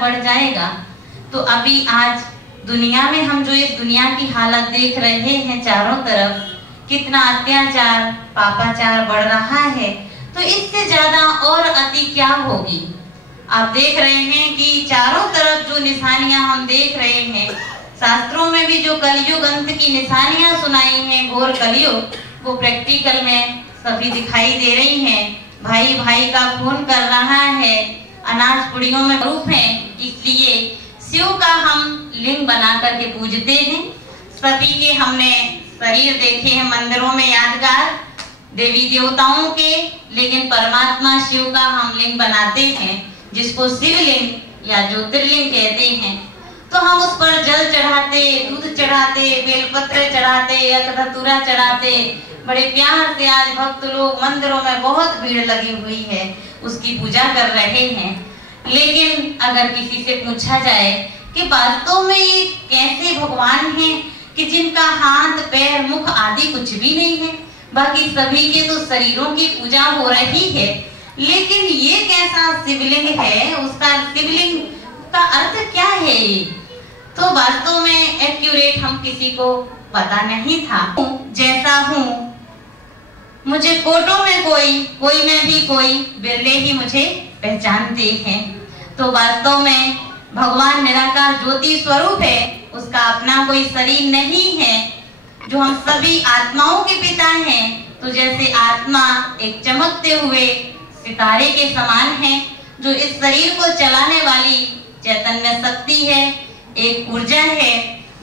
बढ़ जाएगा। तो अभी आज दुनिया में हम जो इस दुनिया की हालत देख रहे हैं, चारों तरफ कितना अत्याचार पापाचार बढ़ रहा है, तो इससे ज्यादा और अति क्या होगी। आप देख रहे हैं कि चारों तरफ जो निशानियां हम देख रहे हैं, शास्त्रों में भी जो कलयुग अंत की निशानियां सुनाई हैं, घोर कलयुग, वो प्रैक्टिकल में सभी दिखाई दे रही हैं। भाई भाई का खून कर रहा है, अनाज पुड़ियों में रूप है, इसलिए शिव का हम लिंग बना करके पूजते हैं। सभी के हमने शरीर देखे हैं मंदिरों में यादगार देवी देवताओं के, लेकिन परमात्मा शिव का हम लिंग बनाते हैं, जिसको शिवलिंग या ज्योतिर्लिंग कहते हैं। तो हम उस पर जल चढ़ाते, दूध चढ़ाते, बेलपत्र चढ़ाते, अकधतूरा चढ़ाते, बड़े प्यार से आज भक्त लोग मंदिरों में बहुत भीड़ लगी हुई है, उसकी पूजा कर रहे हैं। लेकिन अगर किसी से पूछा जाए कि वास्तव में ये कैसे भगवान हैं कि जिनका हाथ पैर मुख आदि कुछ भी नहीं है, बाकी सभी के तो शरीरों की पूजा हो रही है, लेकिन ये कैसा शिवलिंग है, उसका शिवलिंग का अर्थ क्या है ये, तो वास्तव में एक्यूरेट हम किसी को पता नहीं था। जैसा हूँ मुझे कोटों में कोई में भी कोई, बिरले ही मुझे पहचानते हैं। तो वास्तव में भगवान निराकार ज्योति स्वरूप है, उसका अपना कोई शरीर नहीं है, जो हम सभी आत्माओं के पिता हैं। तो जैसे आत्मा एक चमकते हुए सितारे के समान है, जो इस शरीर को चलाने वाली चैतन्य शक्ति है, एक ऊर्जा है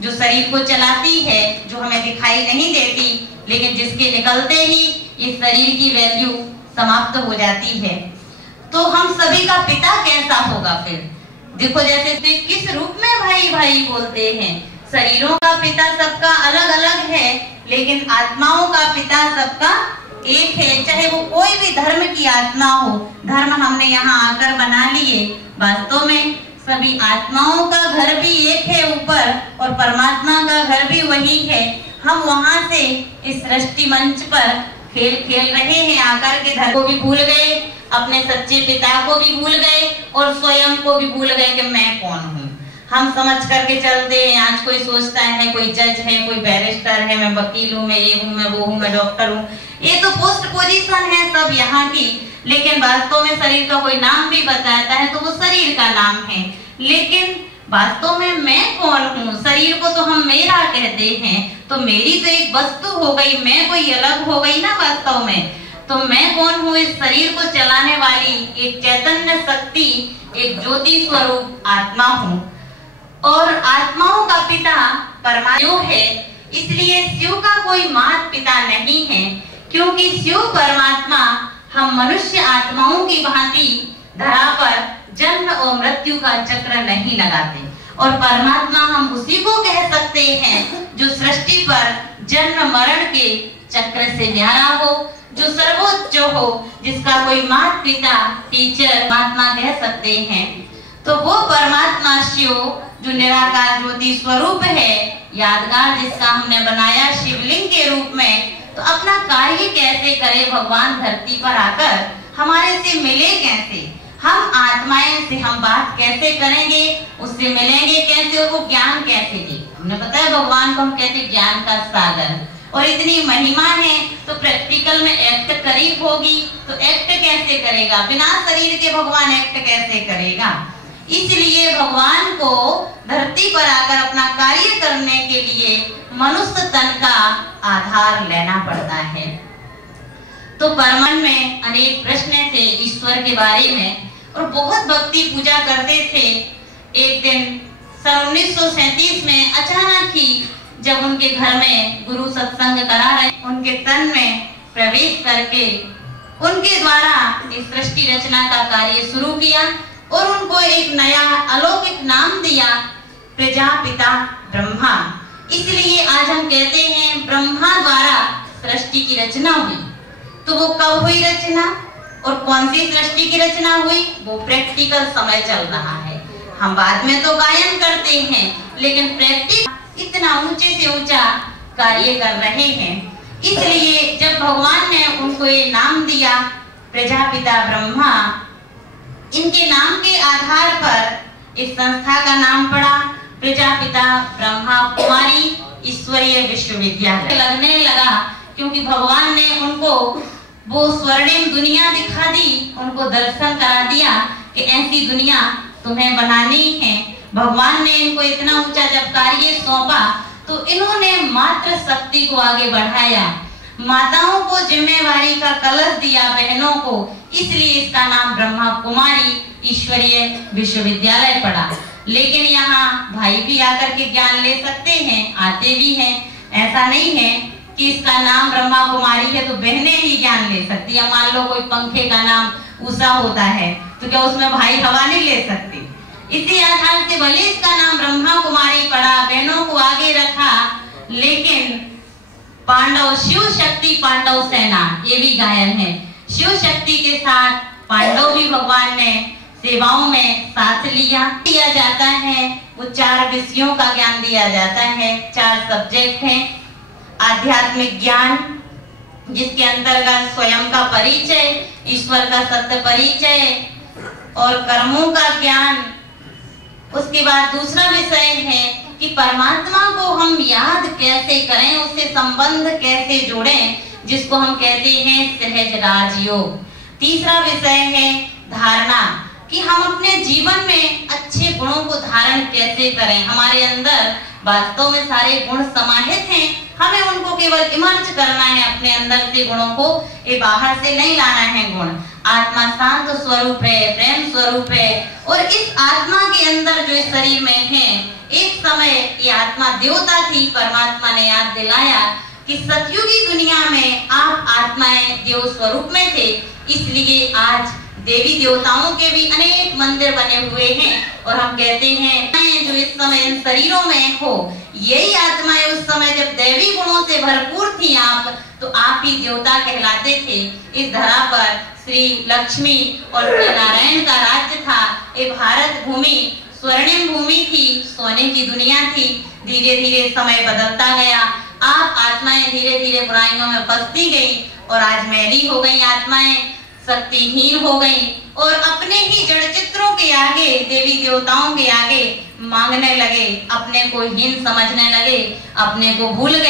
जो शरीर को चलाती है, जो हमें दिखाई नहीं देती, लेकिन जिसके निकलते ही इस शरीर की वैल्यू समाप्त हो जाती है। तो हम सभी का पिता कैसा होगा फिर? देखो जैसे किस रूप में भाई भाई बोलते हैं। शरीरों का पिता सबका अलग अलग है, लेकिन आत्माओं का पिता सबका एक है, चाहे वो कोई भी धर्म की आत्मा हो। धर्म हमने यहाँ आकर बना लिए, वास्तव में सभी आत्माओं का घर भी एक है ऊपर, और परमात्मा का घर भी वही है। हम वहां से इस सृष्टि मंच पर खेल खेल रहे हैं, आकर के धर्म को भी भूल गए, अपने सच्चे पिता को भी भूल गए, और स्वयं को भी भूल गए कि मैं कौन हूँ। हम समझ करके चलते हैं। आज कोई सोचता है कोई जज है, कोई बैरिस्टर है, मैं वकील हूँ, मैं ये हूँ, मैं वो हूँ, मैं डॉक्टर हूँ। ये तो पोस्ट पोजीशन है सब यहाँ की, लेकिन वास्तव में शरीर का कोई नाम भी बताता है तो वो शरीर का नाम है। लेकिन वास्तव में मैं कौन हूँ? शरीर को तो हम मेरा कहते हैं, तो मेरी तो एक वस्तु हो गई, मैं कोई अलग हो गई ना वास्तव में। तो मैं कौन हूँ? इस शरीर को चलाने वाली एक चैतन्य शक्ति, एक ज्योति स्वरूप आत्मा हूँ। और आत्माओं का पिता परमात्मा है, इसलिए शिव का कोई माता पिता नहीं है, क्योंकि शिव परमात्मा हम मनुष्य आत्माओं की भांति धरा पर जन्म और मृत्यु का चक्र नहीं लगाते। और परमात्मा हम उसी को कह सकते हैं जो सृष्टि पर जन्म मरण के चक्र से न्यारा हो, जो सर्वोच्च हो, जिसका कोई माता पिता टीचर परमात्मा कह सकते हैं। तो वो परमात्मा शिव जो निराकार ज्योति स्वरूप है, यादगार जिसका हमने बनाया शिवलिंग के रूप में, तो अपना कार्य कैसे करे भगवान धरती पर आकर, हमारे से मिले कैसे, हम आत्माएं से हम बात कैसे करेंगे, उससे मिलेंगे कैसे और वो ज्ञान कैसे दे। हमने बताया भगवान को हम कहते ज्ञान का सागर, और इतनी महिमा है तो प्रैक्टिकल में एक्ट करीब होगी, तो एक्ट कैसे करेगा? बिना शरीर के भगवान एक्ट कैसे करेगा? इसलिए भगवान को धरती पर आकर अपना कार्य करने के लिए मनुष्य तन का आधार लेना पड़ता है। तो परमान में अनेक प्रश्न थे ईश्वर के बारे में, और बहुत भक्ति पूजा करते थे। एक दिन सन 1937 में अचानक ही जब उनके घर में गुरु सत्संग करा रहे, उनके तन में प्रवेश करके उनके द्वारा इस सृष्टि रचना का कार्य शुरू किया और उनको एक नया अलौकिक नाम दिया, प्रजापिता ब्रह्मा। इसलिए आज हम कहते हैं ब्रह्मा द्वारा सृष्टि की रचना हुई। तो वो कब हुई रचना और कौन सी सृष्टि की रचना हुई, वो प्रैक्टिकल समय चल रहा है। हम बाद में तो गायन करते हैं, लेकिन प्रैक्टिकल इतना ऊंचे से ऊंचा कार्य कर रहे हैं। इसलिए जब भगवान ने उनको ये नाम दिया प्रजापिता ब्रह्मा, इनके नाम के आधार पर इस संस्था का नाम पड़ा प्रजापिता ब्रह्मा कुमारी ईश्वरीय विश्वविद्यालय। लगने लगा क्योंकि भगवान ने उनको वो स्वर्णिम दुनिया दिखा दी, उनको दर्शन करा दिया कि ऐसी दुनिया तुम्हें बनानी है। भगवान ने इनको इतना ऊंचा जब कार्य सौंपा तो इन्होंने मातृ शक्ति को आगे बढ़ाया, माताओं को जिम्मेवारी का कलश दिया बहनों को, इसलिए इसका नाम ब्रह्मा कुमारी ईश्वरीय विश्वविद्यालय पड़ा। लेकिन यहाँ भाई भी आकर के ज्ञान ले सकते हैं, आते भी हैं। ऐसा नहीं है कि इसका नाम ब्रह्मा कुमारी है तो बहनें ही ज्ञान ले सकती है। मान लो कोई पंखे का नाम उषा होता है तो क्या उसमें भाई हवा नहीं ले सकते? इसी आधार से भले इसका नाम ब्रह्मा कुमारी पड़ा, बहनों को आगे रखा, लेकिन पांडव शिव शक्ति पांडव सेना ये भी गायन है। शिव शक्ति के साथ पांडव भी भगवान ने सेवाओं में साथ दिया जाता है। वो 4 विषयों का ज्ञान दिया जाता है, 4 सब्जेक्ट हैं। आध्यात्मिक ज्ञान जिसके अंतर्गत स्वयं का परिचय, ईश्वर का सत्य परिचय और कर्मों का ज्ञान। उसके बाद दूसरा विषय है कि परमात्मा को हम याद कैसे करें, उससे संबंध कैसे जोड़ें, जिसको हम कहते हैं सहज राजयोग। तीसरा विषय है धारणा कि हम अपने जीवन में अच्छे गुणों को धारण कैसे करें। हमारे अंदर वास्तव में सारे गुण समाहित हैं, हमें उनको केवल इमर्ज करना है अपने अंदर से गुणों को, ये बाहर से नहीं लाना है गुण। आत्मा शांत स्वरूप है, प्रेम स्वरूप है, और इस आत्मा के अंदर जो इस शरीर में है, एक समय ये आत्मा देवता थी। परमात्मा ने याद दिलाया कि सतयुगी दुनिया में आप आत्माएं देव स्वरूप में थे, इसलिए आज देवी देवताओं के भी अनेक मंदिर बने हुए हैं। और हम कहते हैं जो इस समय इन शरीरों में हो, यही आत्माएं उस समय जब दैवी गुणों से भरपूर थी आप, तो आप ही देवता कहलाते थे। इस धरा पर श्री लक्ष्मी और नारायण का राज्य था। ये भारत भूमि स्वर्णिम भूमि थी, सोने की दुनिया थी। धीरे धीरे समय बदलता गया, आप आत्माएं धीरे धीरे बुराइयों में फंसती गई और आज मैली हो गई आत्माएं। शक्तिहीन हो गई और अपने ही जड़ चित्रों के आगे, देवी देवताओं के आगे मांगने लगे, अपने को हीन समझने लगे, अपने को भूल गए।